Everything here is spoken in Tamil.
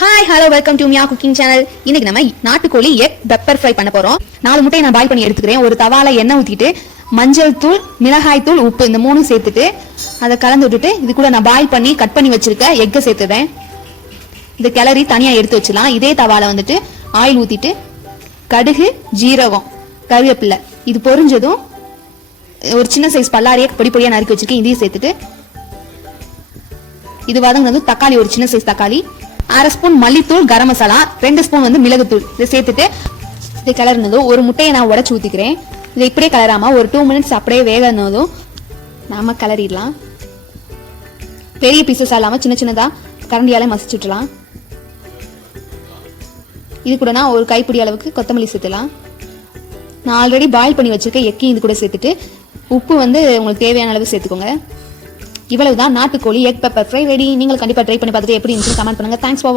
Hi hello welcome to Mia cooking channel. இன்னைக்கு நம்ம நாட்டுக்கோழி எக் பெப்பர் ஃப்ரை பண்ண போறோம். 4 முட்டையை நான் பாயில் பண்ணி எடுத்துக்கிறேன். ஒரு தவால எண்ணெய் ஊத்திட்டு மஞ்சள் தூள், மிளகாய் தூள், உப்பு இந்த 3 சேர்த்துட்டு அதை கலந்து விட்டுட்டு இது கூட நான் பாயில் பண்ணி கட் பண்ணி வச்சிருக்க எக்கை சேர்த்துறேன். இந்த கிளறி தனியா எடுத்து வச்சிடலாம். இதே தவால வந்துட்டு ஆயில் ஊத்திட்டு கடுகு, ஜீரகம், கருவேப்பிலை இது பொரிஞ்சதும் ஒரு சின்ன சைஸ் பல்லாரியை பொடி பொடியா நறுக்கி வச்சிருக்கேன். இதையும் சேர்த்துட்டு இது வதங்கினதும் தக்காளி, ஒரு சின்ன சைஸ் தக்காளி, 1/2 ஸ்பூன் மல்லித்தூள், கரம் மசாலா, 2 ஸ்பூன் மிளகுத்தூள் இதை சேர்த்துட்டு இதை கிளறினதும் ஒரு முட்டையை நான் உடைச்சு ஊத்திக்கிறேன். இதை இப்படியே கிளறாம ஒரு 2 மினிட்ஸ் அப்படியே வேகனதும் நாம கிளறிடலாம். பெரிய பீசஸ் இல்லாம சின்ன சின்னதா கரண்டியால மசிச்சுட்டலாம். இது கூட நான் ஒரு கைப்பிடி அளவுக்கு கொத்தமல்லி சேர்த்துலாம். நான் ஆல்ரெடி பாயில் பண்ணி வச்சிருக்க எக்கையும் இது கூட சேர்த்துட்டு உப்பு உங்களுக்கு தேவையான அளவு சேர்த்துக்கோங்க. இவ்வளவுதான் நாட்டுக்கோழி எக் பெப்பர் ஃப்ரை ரெடி. நீங்கள் கண்டிப்பா ட்ரை பண்ணி பார்த்துட்டு எப்படி இருந்துச்சு கமெண்ட் பண்ணுங்க. Thanks for